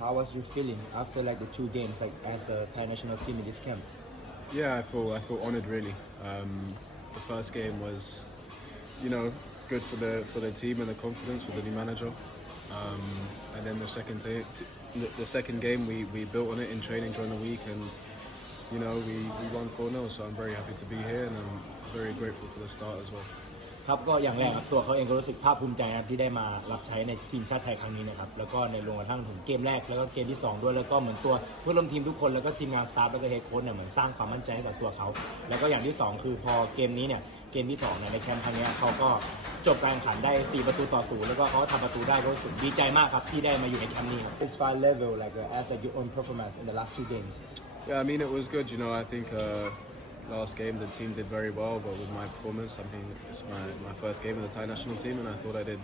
how was you feeling after like the two games like as a Thai national team in this camp? Yeah, I feel I feel honoured really. Um, the first game was, you know, good for the for the team and the confidence with the new manager. Um, and then the second the second game we, we built on it in training during the week and you know we, we won 4-0 so I'm very happy to be here and I'm very grateful for the start as well. ครับก็อย่างแรกครับตัวเขาเองก็รู้สึกภาคภูมิใจนะครับที่ได้มารับใช้ในทีมชาติไทยครั้งนี้นะครับแล้วก็ในรวมกระทั่งถึงเกมแรกแล้วก็เกมที่ 2 ด้วยแล้วก็เหมือนตัวเพื่อนร่วมทีมทุกคนแล้วก็ทีมงานสตาฟแล้วก็เฮดโค้ชเนี่ยเหมือนสร้างความมั่นใจให้กับตัวเขาแล้วก็อย่างที่ 2 คือพอเกมนี้เนี่ยเกมที่2เนี่ยในแคมป์ครั้งเนี้ยเขาก็จบการแข่งขันได้ 4 ประตูต่อศูนย์แล้วก็เขาทำประตูได้ก็รู้สึกดีใจมากครับที่ได้มาอยู่ในแคมป์นี้ครับ It's far level like as like your own performance in the last two games Yeah, I mean it was good. You know, I think uh, last game the team did very well, but with my performance, I think it's my, my first game in the Thai national team, and I thought I did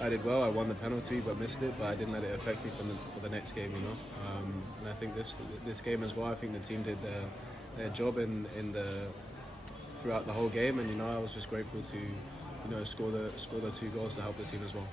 I did well. I won the penalty, but missed it. But I didn't let it affect me for the, for the next game. You know, um, and I think this this game as well. I think the team did their, their job in in the throughout the whole game, and you know, I was just grateful to you know score the score the two goals to help the team as well.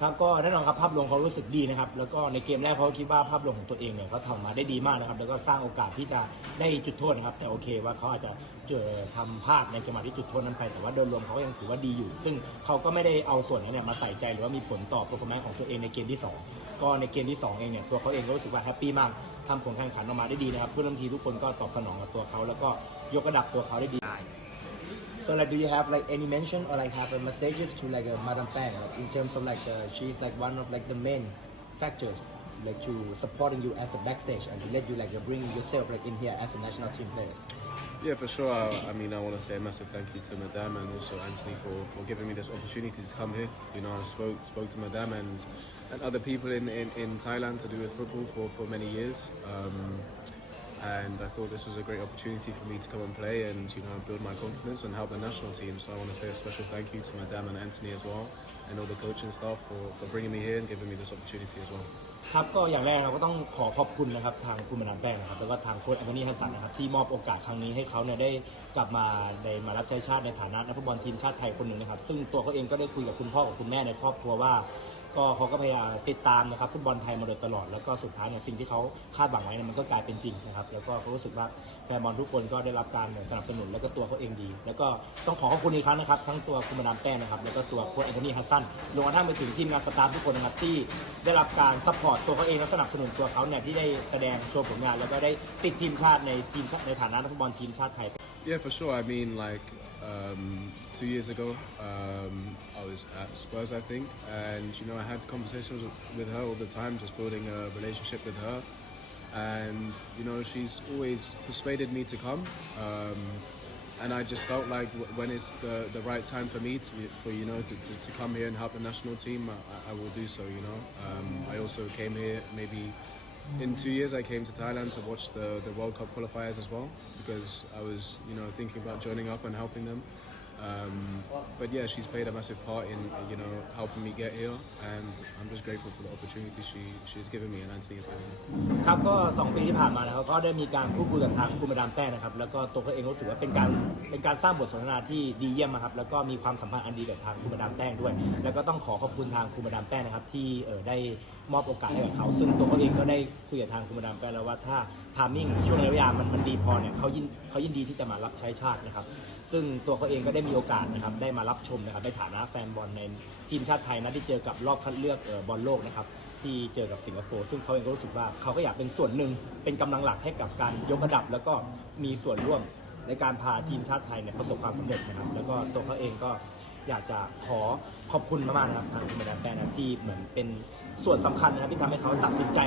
ครับก็แน่นอนครับภาพรวมเขารู้สึกดีนะครับแล้วก็ในเกมแรกเขาคิดว่าภาพรวมของตัวเองเนี่ยเขาทำมาได้ดีมากนะครับ แล้วก็สร้างโอกาสที่จะได้จุดโทษนะครับ แต่โอเคว่าเขาอาจจะเจอทำพลาดในจังหวะที่จุดโทษนั้นไป แต่ว่าโดยรวมเขายังถือว่าดีอยู่ ซึ่งเขาก็ไม่ได้เอาส่วนนั้นเนี่ยมาใส่ใจหรือว่ามีผลต่อ performance ของตัวเองในเกมที่สองก็ในเกมที่สองเองเนี่ยตัวเขาเองก็รู้สึกว่าแฮปปี้มากทำผลการแข่งขันออกมาได้ดีนะครับเพื่อนร่วมทีมทุกคนก็ตอบสนองกับตัวเขาแล้วก็ยกระดับตัวเขาได้ดี So like, do you have like any mention or like have a messages to like a Madam Pang like, in terms of like uh, she's like one of like the main factors like to supporting you as a backstage and to let you like bring yourself like in here as a national team player. Yeah, for sure. I, I mean, I want to say a massive thank you to Madame and also Anthony for, for giving me this opportunity to come here. You know, I spoke spoke to Madame and, and other people in, in, in Thailand to do with football for, for many years. Um, and I thought this was a great opportunity for me to come and play and you know build my confidence and help the national team. So I want to say a special thank you to Madame and Anthony as well, and all the coaching staff for, for bringing me here and giving me this opportunity as well. ครับก็อย่างแรกเราก็ต้องขอขอบคุณนะครับทางคุณมาดามแป้งนะครับแล้วก็ทางโค้ชแอนโทนีฮัสสันนะครับที่มอบโอกาสครั้งนี้ให้เขาเนี่ยได้กลับมาได้มารับใช้ชาติในฐานะนักฟุตบอลทีมชาติไทยคนหนึ่งนะครับซึ่งตัวเขาเองก็ได้คุยกับคุณพ่อกับคุณแม่ในครอบครัวว่า ก็เขาก็พยายามติดตามนะครับฟุตบอลไทยมาโดยตลอด แล้วก็สุดท้ายเนี่ยสิ่งที่เขาคาดหวังไว้เนี่ยมันก็กลายเป็นจริงนะครับแล้วก็เขารู้สึกว่าแฟนบอลทุกคนก็ได้รับการสนับสนุนแล้วก็ตัวเขาเองดี แล้วก็ต้องขอขอบคุณอีกครั้งนะครับ ทั้งตัวคุณมาดามแป้งนะครับแล้วก็ตัวโค้ชแอนโทนีฮัสซันรวมกระทั่งไปถึงทีมงานสตาฟทุกคนนะครับที่ได้รับการซัพพอร์ตตัวเขาเองและสนับสนุนตัวเขาเนี่ยที่ได้แสดงโชว์ผลงาน แล้วก็ได้ติดทีมชาติในทีมชาติในฐานะนักฟุตบอลทีมชาติไทย Yeah, for sure. I mean, like um, two years ago, um, I was at Spurs, I think, and you know, I had conversations with, her all the time, just building a relationship with her. And you know, she's always persuaded me to come. Um, and I just felt like when it's the, the right time for me to, for you know, to, to, to come here and help the national team, I, I will do so. You know, um, I also came here maybe in two years I came to Thailand to watch the, the World Cup qualifiers as well because I was you know thinking about joining up and helping them. Um, but yeah, she's played a massive part in you know helping me get here, and I'm just grateful for the opportunity she she's given me and Anthony has given me. ครับก็ 2 ปีที่ผ่านมานะครับก็ได้มีการพูดคุยกับทางคุณมาดามแป้งนะครับแล้วก็ตัวเขาเองรู้สึกว่าเป็นการเป็นการสร้างบทสนทนาที่ดีเยี่ยมนะครับแล้วก็มีความสัมพันธ์อันดีกับทางคุณมาดามแป้งด้วย แล้วก็ต้องขอขอบคุณทางคุณมาดามแป้งนะครับที่เออได้ มอบโอกาสให้กับเขา ซึ่งตัวเขาเองก็ได้คุยกับทางคุณมาดามแป้งแล้วว่าถ้าทามมิ่งช่วงระยะเวลามันมันดีพอเนี่ยเขายินเขายินดีที่จะมารับใช้ชาตินะครับ ซึ่งตัวเขาเองก็ได้มีโอกาสนะครับได้มารับชมนะครับในฐานะแฟนบอลในทีมชาติไทยนะที่เจอกับรอบคัดเลือกออบอลโลกนะครับที่เจอกับสิงคโปร์ซึ่งเขาเองก็รู้สึกว่าเขาก็อยากเป็นส่วนหนึ่งเป็นกำลังหลักให้กับการยกระดับ แล้วก็มีส่วนร่วมในการพาทีมชาติไทยเนี่ยประสบความสำเร็จนะครับ แล้วก็ตัวเขาเองก็ อยากจะขอขอบคุณมากๆนะครับทางคุณแม่แป้งนะครับที่เหมือนเป็นส่วนสำคัญนะครับที่ทำให้เขาตัดสินใจ